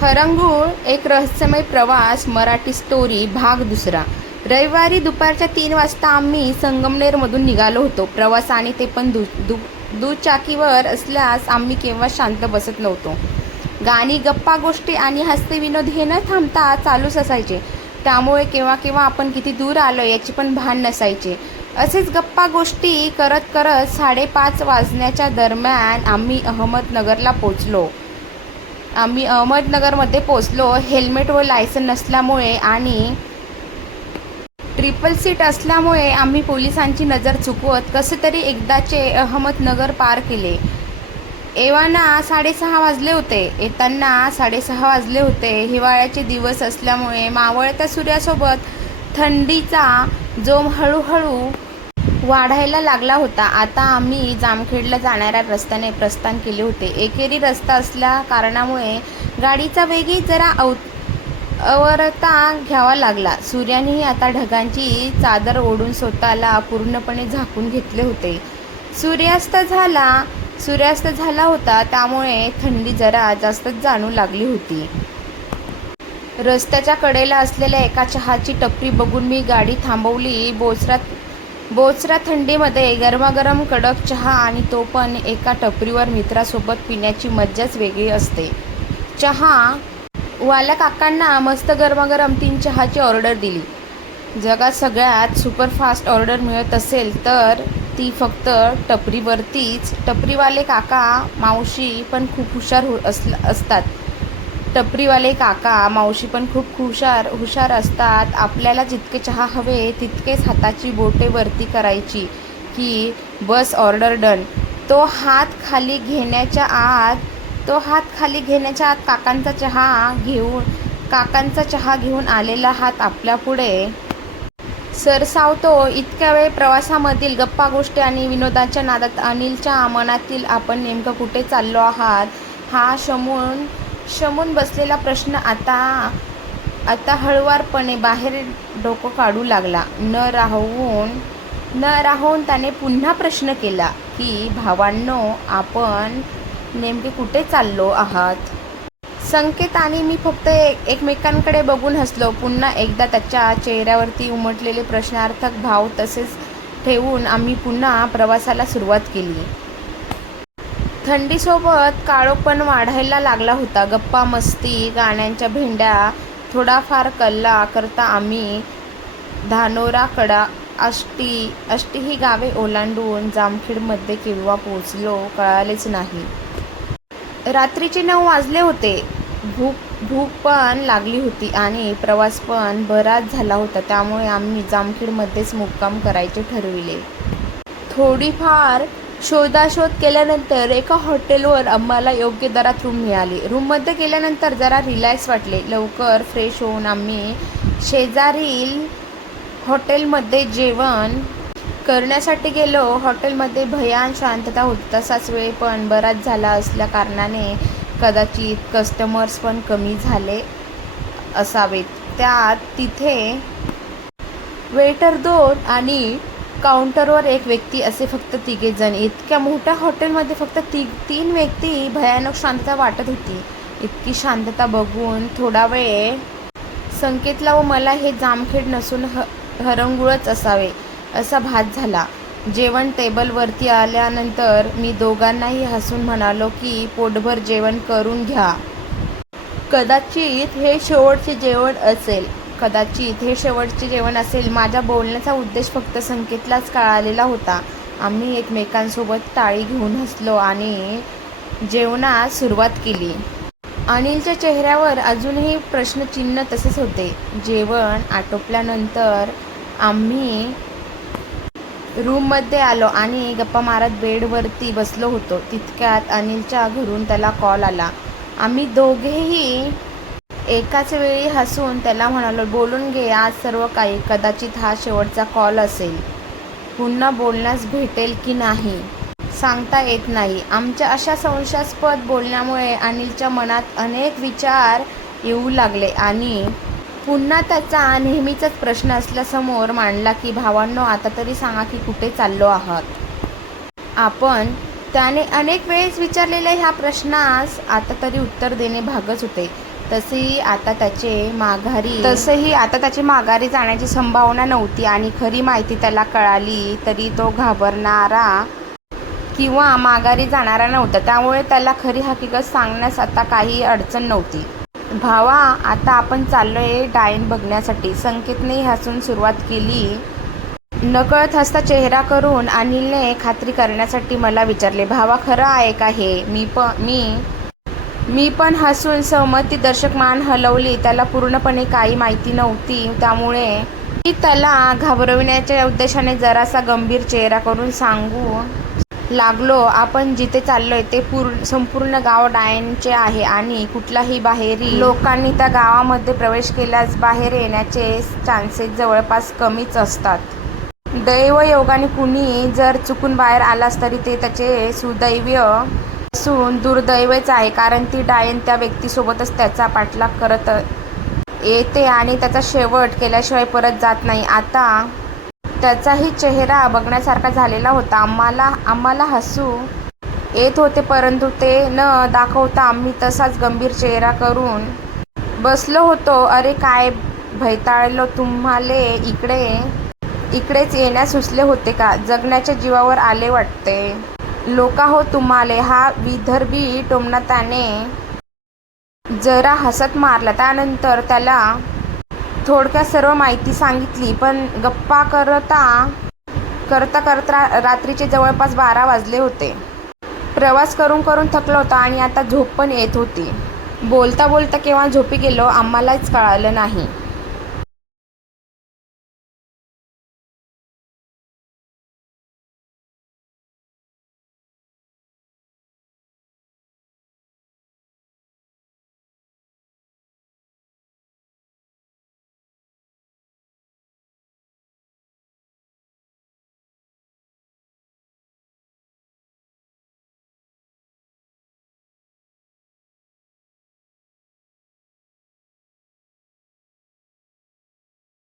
हरंगूळ एक रहस्यमय प्रवास मराठी स्टोरी भाग दुसरा. रविवारी दुपारच्या तीन वाजता आम्ही संगमनेरमधून निघालो होतो. प्रवास आणि ते पण दु दु दुचाकीवर असल्यास आम्ही केव्हा शांत बसत नव्हतो. गाणी गप्पा गोष्टी आणि हस्ते विनोद हे न थांबता चालूच असायचे. त्यामुळे केव्हा केव्हा आपण किती दूर आलो याची पण भान नसायचे. असेच गप्पा गोष्टी करत करत साडेपाच वाजण्याच्या दरम्यान आम्ही अहमदनगरला पोचलो आम्ही अहमदनगरमध्ये पोचलो हेल्मेट व लायसन नसल्यामुळे आणि ट्रिपल सीट असल्यामुळे आम्ही पोलिसांची नजर चुकवत कसे तरी एकदाचे अहमदनगर पार केले. एव्हाना साडेसहा वाजले होते. येताना साडेसहा वाजले होते. हिवाळ्याचे दिवस असल्यामुळे मावळत्या सूर्यासोबत थंडीचा जोम हळूहळू वाढायला लागला होता. आता आम्ही जामखेडला जाणाऱ्या रस्त्याने प्रस्थान केले होते. एकेरी रस्ता असल्या कारणामुळे गाडीचा वेगही जरा अव अवरता घ्यावा लागला. सूर्यानेही आता ढगांची चादर ओढून स्वतःला पूर्णपणे झाकून घेतले होते. सूर्यास्त झाला सूर्यास्त झाला होता त्यामुळे थंडी जरा जास्तच जाणू लागली होती. रस्त्याच्या कडेला असलेल्या एका चहाची टपरी बघून मी गाडी थांबवली. बोचरात बोचरा थंडीमध्ये गरमागरम कडक चहा आणि तो पण एका टपरीवर मित्रासोबत पिण्याची मज्जाच वेगळी असते. चहा वाल्या काकांना मस्त गरमागरम तीन चहाची ऑर्डर दिली. जगात सगळ्यात सुपरफास्ट ऑर्डर मिळत असेल तर ती फक्त टपरीवरतीच. टपरीवाले काका मावशी पण खूप हुशार हो अस असतात. टपरीवाले काका मावशी पण खूप हुशार हुशार असतात. आपल्याला जितके चहा हवे तितकेच हाताची बोटे वरती करायची की बस ऑर्डर डन. तो हात खाली घेण्याच्या आत तो हात खाली घेण्याच्या आत काकांचा चहा घेऊन काकांचा चहा घेऊन आलेला हात आपल्यापुढे सरसावतो इतक्या वेळ प्रवासामधील गप्पा गोष्टी आणि विनोदाच्या नादात अनिलच्या मनातील आपण नेमकं कुठे चाललो आहात? हा शमून शमून बसलेला प्रश्न आता आता हळुवारपणे बाहेर डोकं काढू लागला. न राहून न राहून त्याने पुन्हा प्रश्न केला की भावांनो आपण नेमके कुठे चाललो आहात? संकेत आणि मी फक्त एक एकमेकांकडे बघून हसलो. पुन्हा एकदा त्याच्या चेहऱ्यावरती उमटलेले प्रश्नार्थक भाव तसेच ठेवून आम्ही पुन्हा प्रवासाला सुरुवात केली. थंडीसोबत काळोपण वाढायला लागला होता. गप्पा मस्ती गाण्यांच्या भेंड्या थोडाफार कल्ला करता आम्ही धानोरा कडा आष्टी आष्टी ही गावे ओलांडून जामखेडमध्ये केव्हा पोचलो कळालेच नाही. रात्रीचे नऊ वाजले होते. भूक भूक पण लागली होती आणि प्रवास पण बराच झाला होता. त्यामुळे आम्ही जामखेडमध्येच मुक्काम करायचे ठरविले. थोडीफार शोधाशोध केल्यानंतर एका हॉटेलवर आम्हाला योग्य दरात रूम मिळाली. रूममध्ये गेल्यानंतर जरा रिलॅक्स वाटले. लवकर फ्रेश होऊन आम्ही शेजारील हॉटेलमध्ये जेवण करण्यासाठी गेलो. हॉटेलमध्ये भयान शांतता होती. तसाच वेळ पण बराच झाला असल्या कारणाने कदाचित कस्टमर्स पण कमी झाले असावेत. त्यात तिथे वेटर दोन आणि काउंटरवर एक व्यक्ती असे फक्त तिघे जण. इतक्या मोठ्या हॉटेलमध्ये फक्त ती तीन व्यक्ती भयानक शांतता वाटत होती. इतकी शांतता बघून थोडा वेळ संकेतला व मला हे जामखेड नसून ह हरंगुळच असावे असा भास झाला. जेवण टेबलवरती आल्यानंतर मी दोघांनाही हसून म्हणालो की पोटभर जेवण करून घ्या. कदाचित हे शेवटचे जेवण असेल. कदाचित हे शेवटचे जेवण असेल. माझ्या बोलण्याचा उद्देश फक्त संकेतलाच कळालेला होता. आम्ही एकमेकांसोबत टाळी घेऊन हसलो आणि जेवणास सुरुवात केली. अनिलच्या चेहऱ्यावर अजूनही प्रश्नचिन्ह तसेच होते. जेवण आटोपल्यानंतर आम्ही रूममध्ये आलो आणि गप्पा मारत बेडवरती बसलो होतो. तितक्यात अनिलच्या घरून त्याला कॉल आला. आम्ही दोघेही एकाच वेळी हसून त्याला म्हणालो बोलून घे आज सर्व काही. कदाचित हा शेवटचा कॉल असेल. पुन्हा बोलण्यास भेटेल की नाही? सांगता येत नाही. आमच्या अशा संशयास्पद बोलण्यामुळे अनिलच्या मनात अनेक विचार येऊ लागले आणि पुन्हा त्याचा नेहमीचाच प्रश्न असल्यासमोर मांडला की भावांनो आता तरी सांगा की कुठे चाललो आहात? आपण त्याने अनेक वेळेस विचारलेल्या ह्या प्रश्नास आता तरी उत्तर देणे भागच होते. तसेही आता त्याचे माघारी तसंही आता त्याची माघारी जाण्याची संभावना नव्हती आणि खरी माहिती त्याला कळाली तरी तो घाबरणारा किंवा माघारी जाणारा नव्हता. त्यामुळे त्याला खरी हकीकत सांगण्यास आता काही अडचण नव्हती. भावा आता आपण चाललोय डायन बघण्यासाठी. संकेतने हसून सुरुवात केली. नकळत हसता चेहरा करून अनिलने खात्री करण्यासाठी मला विचारले भावा खरं आहे का हे? मी पण मी मी पण हसून सहमती दर्शक मान हलवली. त्याला पूर्णपणे काही माहिती नव्हती. त्यामुळे मी त्याला घाबरविण्याच्या उद्देशाने जरासा गंभीर चेहरा करून सांगू लागलो. आपण जिथे चाललोय ते पूर्ण संपूर्ण गाव डायनचे आहे आणि कुठलाही बाहेरी लोकांनी त्या गावामध्ये प्रवेश केल्यास बाहेर येण्याचे चान्सेस जवळपास कमीच असतात. दैव योगाने कुणी जर चुकून बाहेर आलास तरी ते त्याचे सुदैव्य असून दुर्दैवच आहे कारण ती डायन त्या व्यक्तीसोबतच त्याचा पाठलाग करत येते आणि त्याचा शेवट केल्याशिवाय परत जात नाही. आता त्याचाही चेहरा बघण्यासारखा झालेला होता. आम्हाला आम्हाला हसू येत होते परंतु ते न दाखवता आम्ही तसाच गंभीर चेहरा करून बसलो होतो. अरे काय भैताळलो तुम्हाले इकडे इकडेच येण्यास सुचले होते का? जगण्याच्या जीवावर आले वाटते. लोका हो तुम्हाले हा विदर्भी टोमणा त्याने जरा हसत मारला. त्यानंतर त्याला थोडक्यात सर्व माहिती सांगितली पण गप्पा करता करता करता रात्रीचे जवळपास बारा वाजले होते. प्रवास करून करून थकलो होता आणि आता झोप पण येत होती. बोलता बोलता केव्हा झोपी गेलो आम्हालाच कळालं नाही.